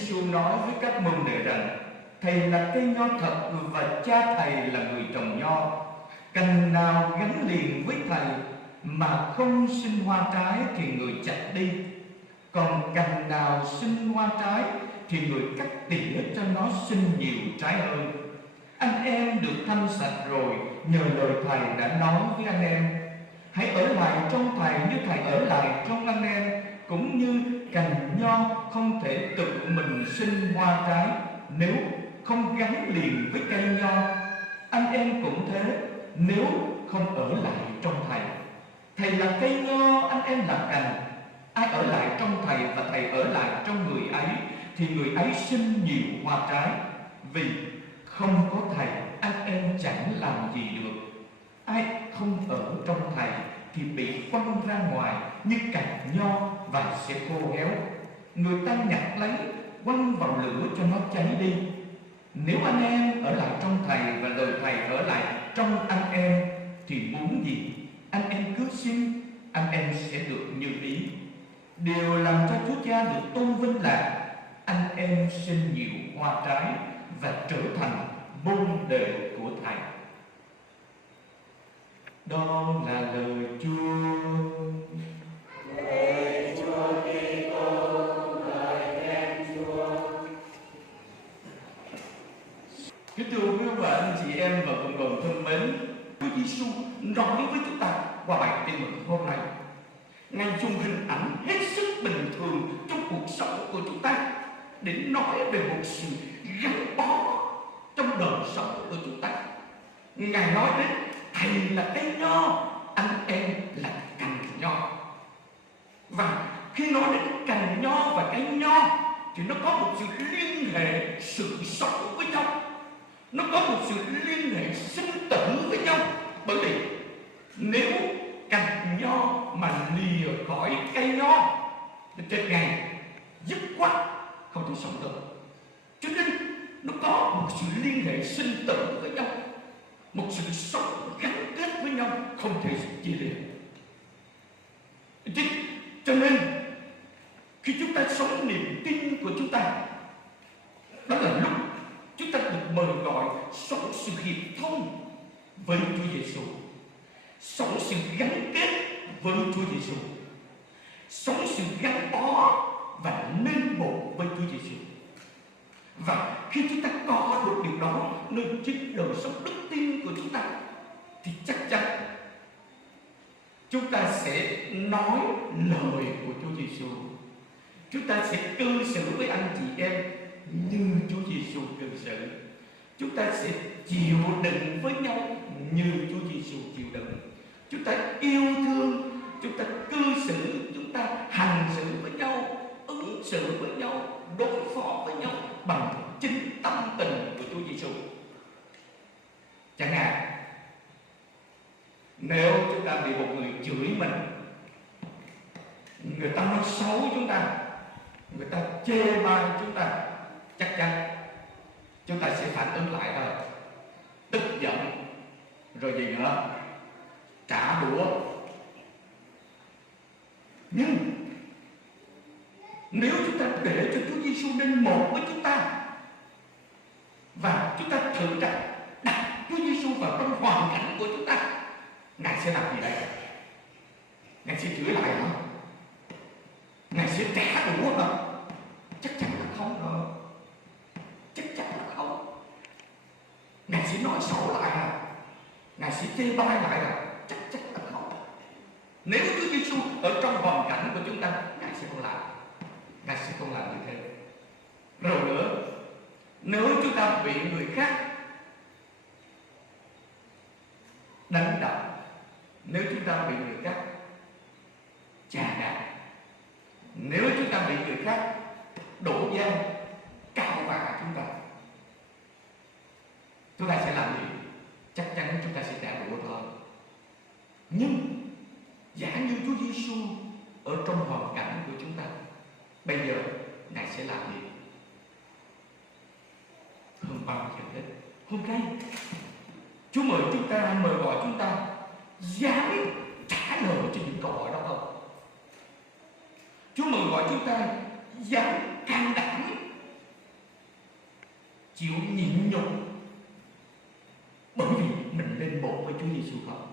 Giêsu nói với các môn đệ rằng Thầy là cây nho thật và Cha Thầy là người trồng nho. Cành nào gắn liền với Thầy mà không sinh hoa trái thì người chặt đi, còn cành nào sinh hoa trái thì người cắt tỉa cho nó sinh nhiều trái hơn. Anh em được thanh sạch rồi nhờ lời Thầy đã nói với anh em. Hãy ở lại trong Thầy như Thầy ở lại trong anh em. Cũng như cành nho không thể tự mình sinh hoa trái nếu không gắn liền với cây nho, anh em cũng thế nếu không ở lại trong Thầy. Thầy là cây nho, anh em là cành. Ai ở lại trong Thầy và Thầy ở lại trong người ấy thì người ấy sinh nhiều hoa trái. Vì không có Thầy anh em chẳng làm gì được. Ai không ở trong Thầy thì bị quăng ra ngoài như cành nho và sẽ khô héo. Người ta nhặt lấy quăng vào lửa cho nó cháy đi. Nếu anh em ở lại trong Thầy và lời Thầy ở lại trong anh em thì muốn gì anh em cứ xin, anh em sẽ được như ý. Điều làm cho Chúa Cha được tôn vinh là anh em sinh nhiều hoa trái và trở thành môn đệ của Thầy. Đó là lời Chúa. Lời Chúa Kitô, lời khen Chúa. Kính thưa quý bà, anh chị em và cộng đồng thân mến, Chúa Giêsu nói với chúng ta qua bài tin mừng hôm nay. Ngài dùng hình ảnh hết sức bình thường trong cuộc sống của chúng ta để nói về một sự gắn bó trong đời sống của chúng ta. Ngài nói đến Thầy là cây nho, anh em là cành nho. Và khi nói đến cành nho và cây nho thì nó có một sự liên hệ sự sống với nhau, nó có một sự liên hệ sinh tử với nhau. Bởi vì nếu cành nho mà lìa khỏi cây nho thì trên ngày dứt khoát không thể sống được. Cho nên nó có một sự liên hệ sinh tử với nhau, một sự sống gắn kết với nhau, không thể chia lìa. Cho nên khi chúng ta sống niềm tin của chúng ta, đó là lúc chúng ta được mời gọi sống sự hiệp thông với Chúa Giêsu, sống sự gắn kết với Chúa Giêsu, sống sự gắn bó và nên một với Chúa Giêsu. Và khi chúng ta có được điều đó nơi chính đời sống đức tin của chúng ta thì chắc chắn chúng ta sẽ nói lời của Chúa Giêsu. Chúng ta sẽ cư xử với anh chị em như Chúa Giêsu cư xử. Chúng ta sẽ chịu đựng với nhau như Chúa Giêsu chịu đựng. Chúng ta yêu thương, chúng ta cư xử, chúng ta hành xử với nhau, ứng xử với nhau, đối phó với nhau bằng chính tâm tình của Chúa Giêsu. Chẳng hạn nếu chúng ta bị một người chửi mình, người ta nói xấu chúng ta, người ta chê bai chúng ta, chắc chắn chúng ta sẽ phản ứng lại thôi, tức giận, rồi gì nữa, trả đũa. Nhưng nếu chúng ta để cho Chúa Giêsu nên một với chúng ta và chúng ta thử đặt Chúa Giêsu vào trong hoàn cảnh của chúng ta, Ngài sẽ làm gì đây? Ngài sẽ chửi lại hả? Ngài sẽ trả đũa hả? Chắc chắn là không rồi. Chắc chắn là không. Ngài sẽ nói xấu lại hả? Ngài sẽ chê bai lại hả? Chắc chắn là không. Nếu Chúa Giêsu ở trong hoàn cảnh của chúng ta, Ngài sẽ không làm. Ngài sẽ không làm như thế. Rồi nữa, nếu chúng ta bị người khác đánh đập, nếu chúng ta bị người khác chà đạp, nếu chúng ta bị người khác đổ dao cạo vạ chúng ta sẽ làm gì? Chắc chắn chúng ta sẽ trả đũa thôi. Nhưng giả như Chúa Giêsu ở trong hoàn cảnh của chúng ta, bây giờ Ngài sẽ làm gì? Không bao giờ hết. Hôm nay Chúa mời chúng ta, mời gọi chúng ta dám trả lời cho những câu hỏi đó không? Chúa mời gọi chúng ta dám can đảm chịu nhịn nhục, bởi vì mình lên một với Chúa Giêsu không?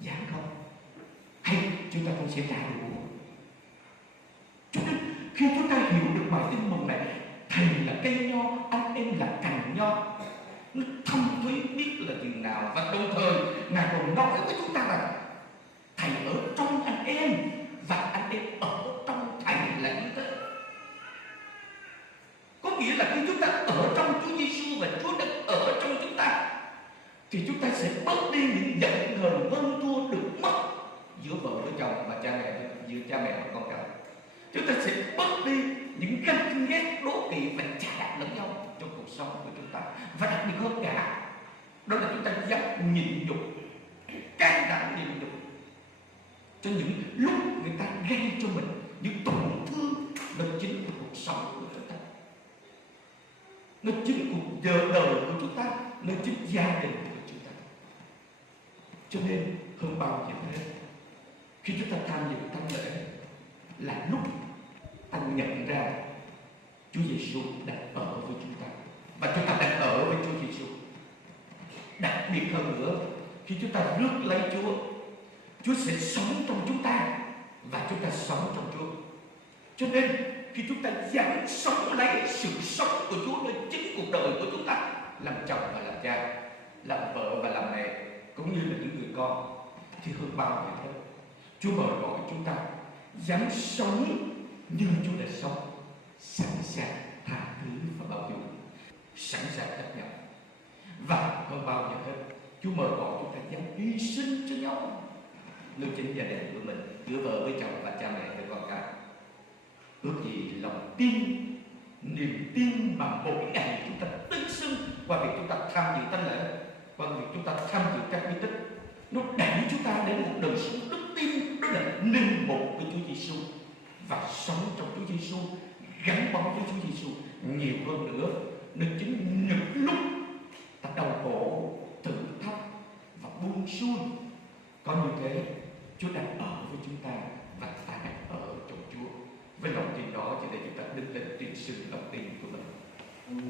Dạ không. Hay chúng ta cũng sẽ trả đủ. Cho nên khi chúng ta hiểu được bài tin mừng này, Thầy là cây nho, anh em là cành nho, nó thâm thúy biết là chừng nào. Và đồng thời Ngài còn nói với chúng ta rằng Thầy ở trong anh em và anh em ở trong Thầy là như thế. Có nghĩa là khi chúng ta ở trong Chúa Giêsu và Chúa đang ở trong chúng ta, thì chúng ta sẽ bớt đi những giận hờn hơn thua được mất giữa vợ với chồng và cha mẹ, giữa cha mẹ và con cái. Chúng ta sẽ bớt đi những ganh ghét, đố kỵ và chà đạp lẫn nhau trong cuộc sống của chúng ta. Và đặc biệt hơn cả, đó là chúng ta dám nhịn nhục, can đảm nhịn nhục cho những lúc người ta gây cho mình những tổn thương. Nó chính là cuộc sống của chúng ta, nó chính cuộc đời của chúng ta, nó chính gia đình của chúng ta. Cho nên hơn bao giờ hết, khi chúng ta tham dự thánh lễ là lúc ta nhận ra Chúa Giêsu đang ở với chúng ta và chúng ta đang ở với Chúa Giêsu. Đặc biệt hơn nữa, khi chúng ta rước lấy Chúa, Chúa sẽ sống trong chúng ta và chúng ta sống trong Chúa. Cho nên khi chúng ta dám sống lấy sự sống của Chúa nơi chính cuộc đời của chúng ta, làm chồng và làm cha, làm vợ và làm mẹ, cũng như là những người con, thì hơn bao giờ hết, Chúa mời gọi chúng ta dám sống như Chúa đã sống, sẵn sàng tha thứ và bao dung, sẵn sàng chấp nhận. Và hơn bao giờ hết, Chúa mời gọi chúng ta dám hy sinh cho nhau, nơi chính gia đình của mình, giữa vợ với chồng và cha mẹ với con cái. Ước gì lòng tin, niềm tin mà mỗi ngày chúng ta tự xưng qua việc chúng ta tham dự thánh lễ, qua việc chúng ta tham dự các nghi thức, nó đẩy chúng ta đến một đời sống đức tin, đó là nên một với Chúa Giêsu và sống trong Chúa Giêsu, gắn bó với Chúa Giêsu nhiều hơn nữa, nên chính